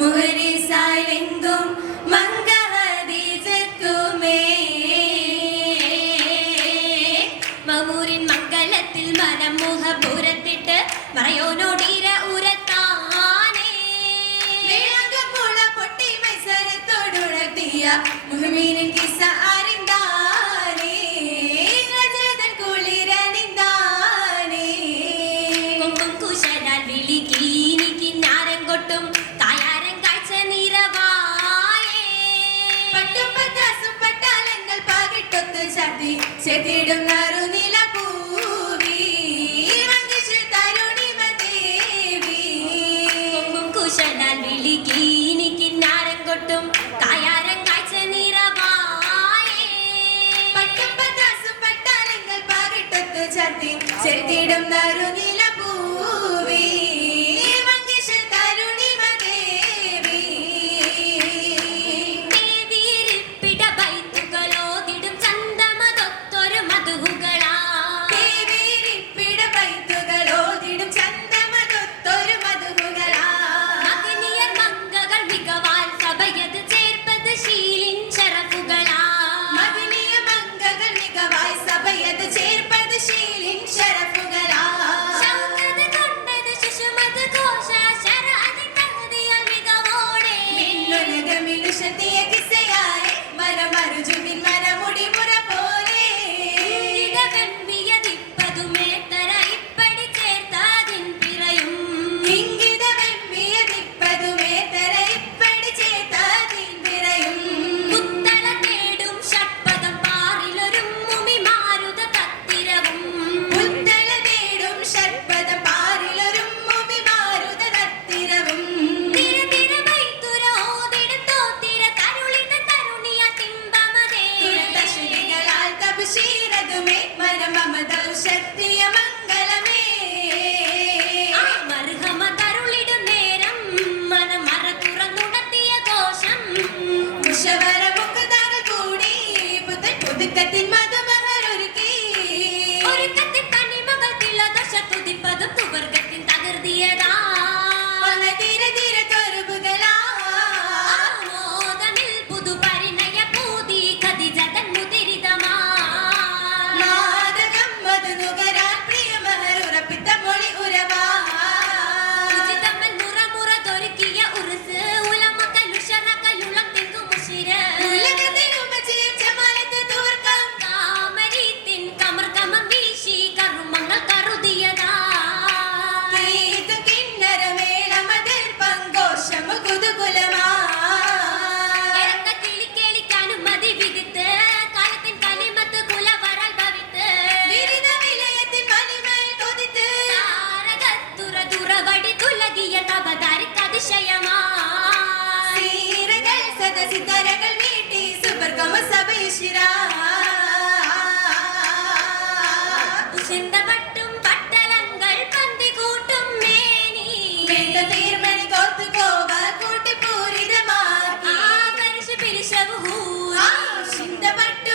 മുഹരിസായെങ്കും മംഗളദീജത്തുമേ. മമൂരിൻ മംഗളത്തിൽ മനം മുഖപുരത്തിട്ട് മറയോനോടീര ഉരത്താനേ. പൊട്ടി മത്സരത്തോടുണർത്തിയ മുഹമീനൻ കിസ ചാർത്തി ചെത്തിടും നറുനില പൂവി വന്ദിച്ച് തരുണിമ ദേവി. കൊമ്പും കുശനാൽ വിളിക്കി. കിന്നാരം കൊട്ടും. കായാരം കാഴ്ച നിറവായേ. പട്ടും പത്താസും പട്ടാലങ്ങൾ പാകിട്ടത്തു ചാർത്തി ചെത്തിടും നറുനില मिलुशती एक से आए मर मर जुबिन मर मुड़ी मुरा Kamar kamar mi. సింధపట్టు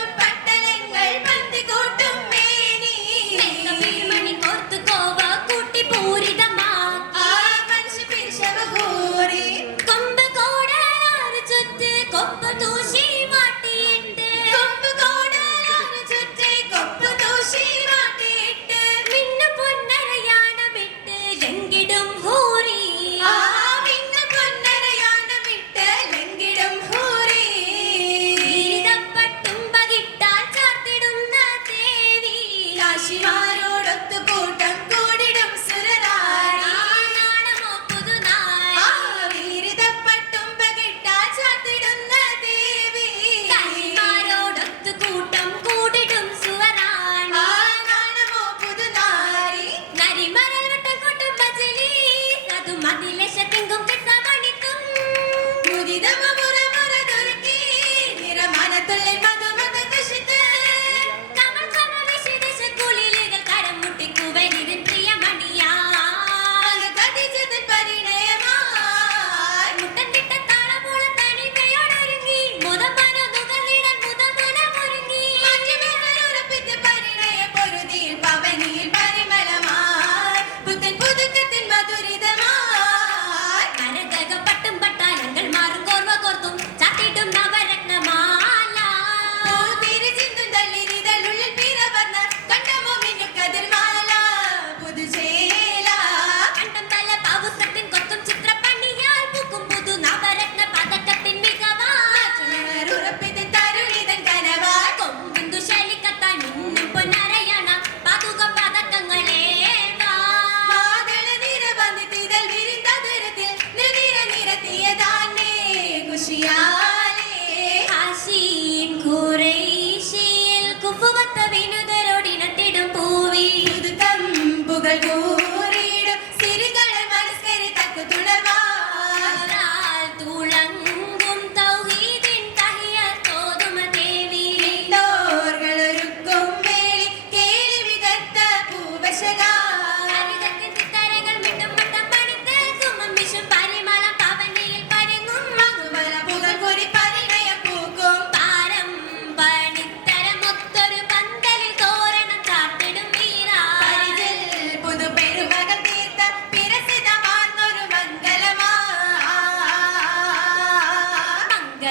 মাটিলে সে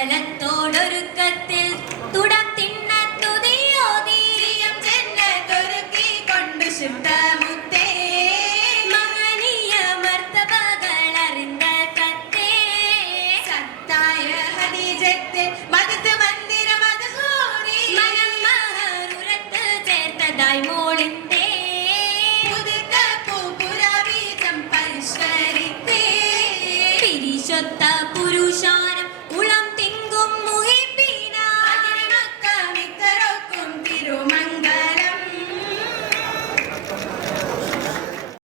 തോടൊരുക്കത്തിൽ തുടം തിണ്ണത്തുതിയോതി ശ്രീയം ജന്നത്തൊരുക്കി കൊണ്ടു ശുദ്ധമുത്തേ. മഹനീയ മർത്തബകൾ കത്തേ. സത്തായ മന്ദിരം അത് കൂടി മനം മഹറുരത്ത് ചേർത്തതായി മോളിന്തേ പുതുത്ത